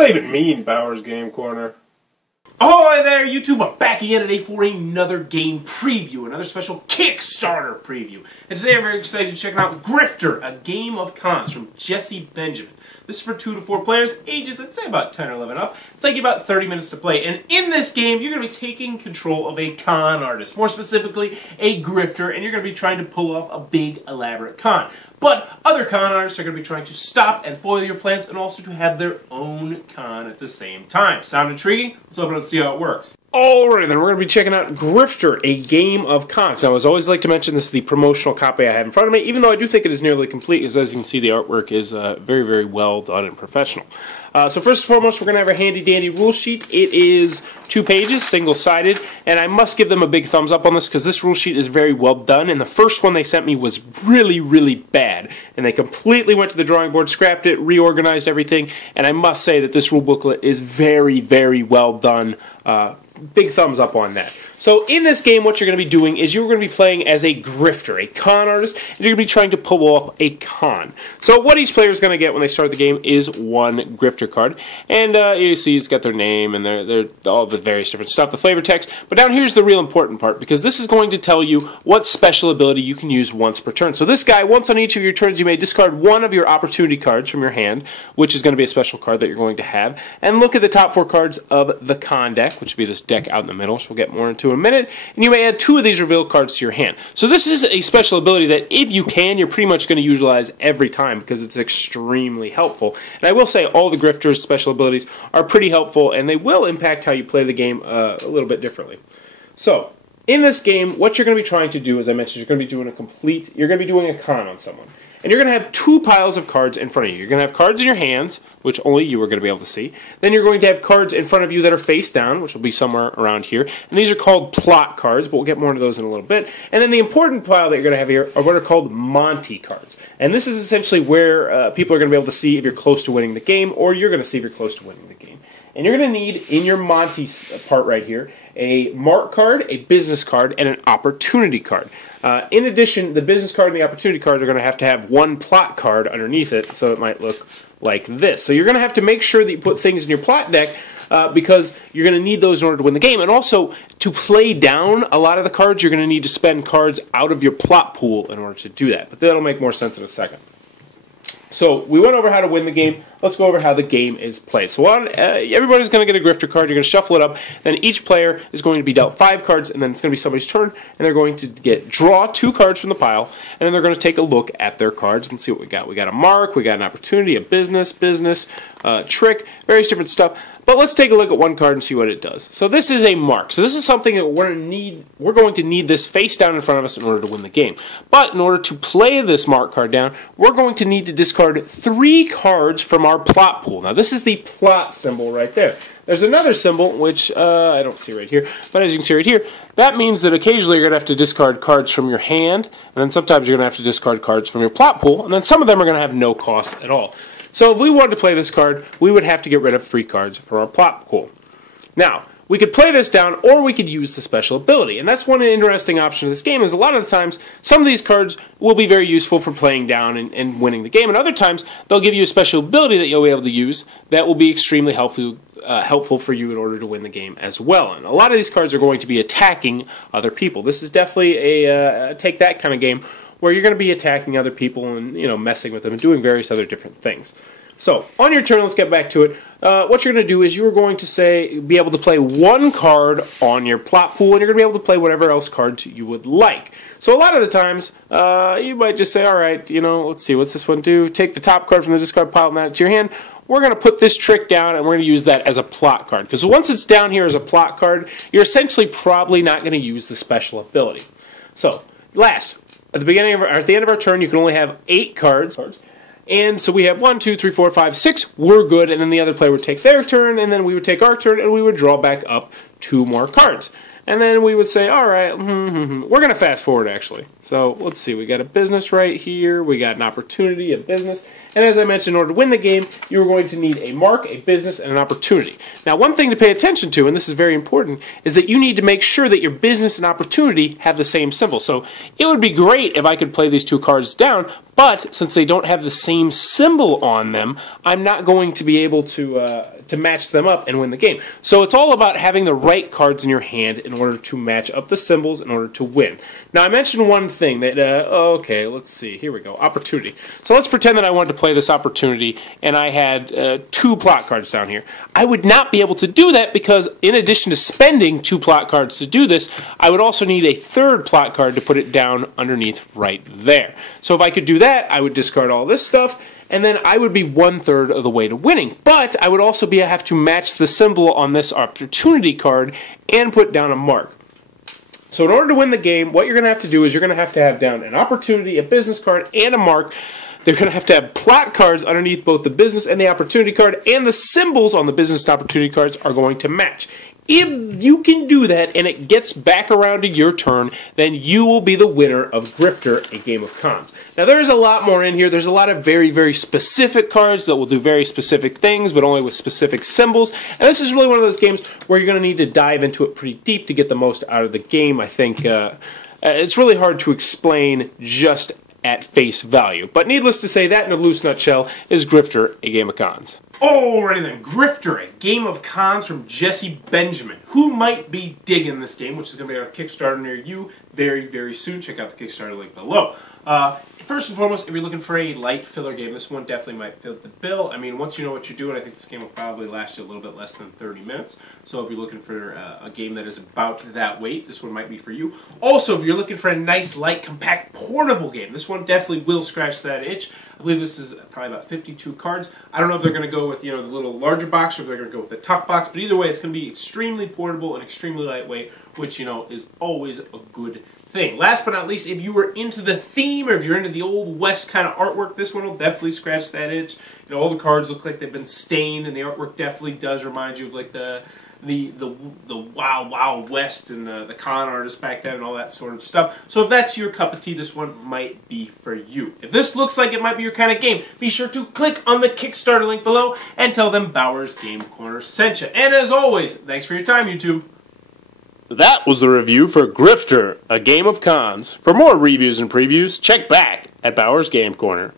that even mean, Bowers Game Corner? Ahoy there, YouTube! I'm back again today for another game preview, another special Kickstarter preview. And today I'm very excited to check out Grifter, a game of cons from Jesse Benjamin. This is for 2 to 4 players, ages I'd say about 10 or 11 up. It'll take you about 30 minutes to play. And in this game, you're going to be taking control of a con artist, more specifically a grifter, and you're going to be trying to pull off a big, elaborate con. But other con artists are going to be trying to stop and foil your plans and also to have their own con at the same time. Sound intriguing? Let's open it and see how it works. Alright, then we're going to be checking out Grifter, a game of cons. Now, as always, I like to mention this is the promotional copy I have in front of me, even though I do think it is nearly complete, because as you can see, the artwork is very, very well done and professional. So first and foremost, we're going to have our handy-dandy rule sheet. It is 2 pages, single-sided, and I must give them a big thumbs up on this, because this rule sheet is very well done, and the first one they sent me was really, really bad, and they completely went to the drawing board, scrapped it, reorganized everything, and I must say that this rule booklet is very, very well done. Big thumbs up on that. So in this game, what you're going to be doing is you're going to be playing as a grifter, a con artist, and you're going to be trying to pull off a con. So what each player is going to get when they start the game is 1 grifter card. And you see it's got their name and their all the various different stuff, the flavor text. But down here's the real important part, because this is going to tell you what special ability you can use once per turn. So this guy, once on each of your turns, you may discard 1 of your opportunity cards from your hand, which is going to be a special card that you're going to have, and look at the top 4 cards of the con deck, which would be this deck out in the middle, which we'll get more into in a minute, and you may add 2 of these reveal cards to your hand. So this is a special ability that, if you can, you're pretty much going to utilize every time, because it's extremely helpful. And I will say all the Grifters' special abilities are pretty helpful, and they will impact how you play the game a little bit differently. So, in this game, what you're going to be trying to do, as I mentioned, you're going to be doing a con on someone. And you're going to have 2 piles of cards in front of you. You're going to have cards in your hands, which only you are going to be able to see. Then you're going to have cards in front of you that are face down, which will be somewhere around here. And these are called plot cards, but we'll get more into those in a little bit. And then the important pile that you're going to have here are what are called Monty cards. And this is essentially where people are going to be able to see if you're close to winning the game, or you're going to see if you're close to winning the game. And you're going to need, in your Monty part right here, a mark card, a business card, and an opportunity card. In addition, the business card and the opportunity card are going to have 1 plot card underneath it, so it might look like this. So you're going to have to make sure that you put things in your plot deck, because you're going to need those in order to win the game. And also, to play down a lot of the cards, you're going to need to spend cards out of your plot pool in order to do that. But that'll make more sense in a second. So, we went over how to win the game. Let's go over how the game is played. So, everybody's going to get a grifter card. You're going to shuffle it up. Then each player is going to be dealt 5 cards, and then it's going to be somebody's turn, and they're going to draw 2 cards from the pile, and then they're going to take a look at their cards and see what we got. We got a mark, we got an opportunity, a business, trick, various different stuff. But let's take a look at 1 card and see what it does. So this is a mark. So this is something that we're going to need this face down in front of us in order to win the game. But in order to play this mark card down, we're going to need to discard 3 cards from our plot pool. Now this is the plot symbol right there. There's another symbol, which I don't see right here, but as you can see right here, that means that occasionally you're going to have to discard cards from your hand, and then sometimes you're going to have to discard cards from your plot pool, and then some of them are going to have no cost at all. So if we wanted to play this card, we would have to get rid of 3 cards from our plot pool. Now, we could play this down, or we could use the special ability. And that's one interesting option of this game, is a lot of the times, some of these cards will be very useful for playing down and winning the game. And other times, they'll give you a special ability that you'll be able to use that will be extremely helpful for you in order to win the game as well. And a lot of these cards are going to be attacking other people. This is definitely a take that kind of game, where you're going to be attacking other people and, messing with them and doing various other different things. So, on your turn, let's get back to it. What you're going to do is you're going to be able to play 1 card on your plot pool, and you're going to be able to play whatever else cards you would like. So a lot of the times, you might just say, alright, let's see, what's this one do? Take the top card from the discard pile and add it to your hand. We're going to put this trick down, and we're going to use that as a plot card. Because once it's down here as a plot card, you're essentially probably not going to use the special ability. So, last. At the end of our turn, you can only have 8 cards. And so we have 1, 2, 3, 4, 5, 6. We're good. And then the other player would take their turn, and then we would take our turn, and we would draw back up 2 more cards. And then we would say, all right, we're going to fast forward, actually. So let's see. We got a business right here. We got an opportunity, a business. And as I mentioned, in order to win the game, you're going to need a mark, a business, and an opportunity. Now, one thing to pay attention to, and this is very important, is that you need to make sure that your business and opportunity have the same symbol. So it would be great if I could play these 2 cards down, but since they don't have the same symbol on them, I'm not going to be able to to match them up and win the game. So it's all about having the right cards in your hand in order to match up the symbols in order to win. Now I mentioned one thing that, okay, let's see, here we go, opportunity. So let's pretend that I wanted to play this opportunity and I had 2 plot cards down here. I would not be able to do that because in addition to spending 2 plot cards to do this, I would also need a 3rd plot card to put it down underneath right there. So if I could do that, I would discard all this stuff, and then I would be 1/3 of the way to winning. But I would also have to match the symbol on this opportunity card and put down a mark. So in order to win the game, what you're going to have to do is you're going to have down an opportunity, a business card, and a mark. They're going to have plot cards underneath both the business and the opportunity card, and the symbols on the business and opportunity cards are going to match. If you can do that and it gets back around to your turn, then you will be the winner of Grifter, a game of cons. Now there's a lot more in here. There's a lot of very, very specific cards that will do very specific things, but only with specific symbols. And this is really one of those games where you're going to need to dive into it pretty deep to get the most out of the game. I think it's really hard to explain just at face value. But needless to say, that in a loose nutshell is Grifter, a game of cons. Alrighty then, Grifter, a game of cons from Jesse Benjamin. Who might be digging this game, which is going to be on a Kickstarter near you very, very soon. Check out the Kickstarter link below. First and foremost, if you're looking for a light filler game, this one definitely might fit the bill. I mean, once you know what you're doing, I think this game will probably last you a little bit less than 30 minutes. So if you're looking for a game that is about that weight, this one might be for you. Also, if you're looking for a nice, light, compact, portable game, this one definitely will scratch that itch. I believe this is probably about 52 cards. I don't know if they're going to go with the little larger box or if they're going to go with the tuck box, but either way, it's going to be extremely portable and extremely lightweight, which is always a good thing. Last but not least, if you were into the theme or if you're into the old West kind of artwork, this one will definitely scratch that itch. All the cards look like they've been stained, and the artwork definitely does remind you of like the Wild West and the con artists back then and all that sort of stuff. So if that's your cup of tea, this one might be for you. If this looks like it might be your kind of game, be sure to click on the Kickstarter link below and tell them Bowers Game Corner sent you. And as always, thanks for your time, YouTube. That was the review for Grifter, a game of cons. For more reviews and previews, check back at Bowers Game Corner.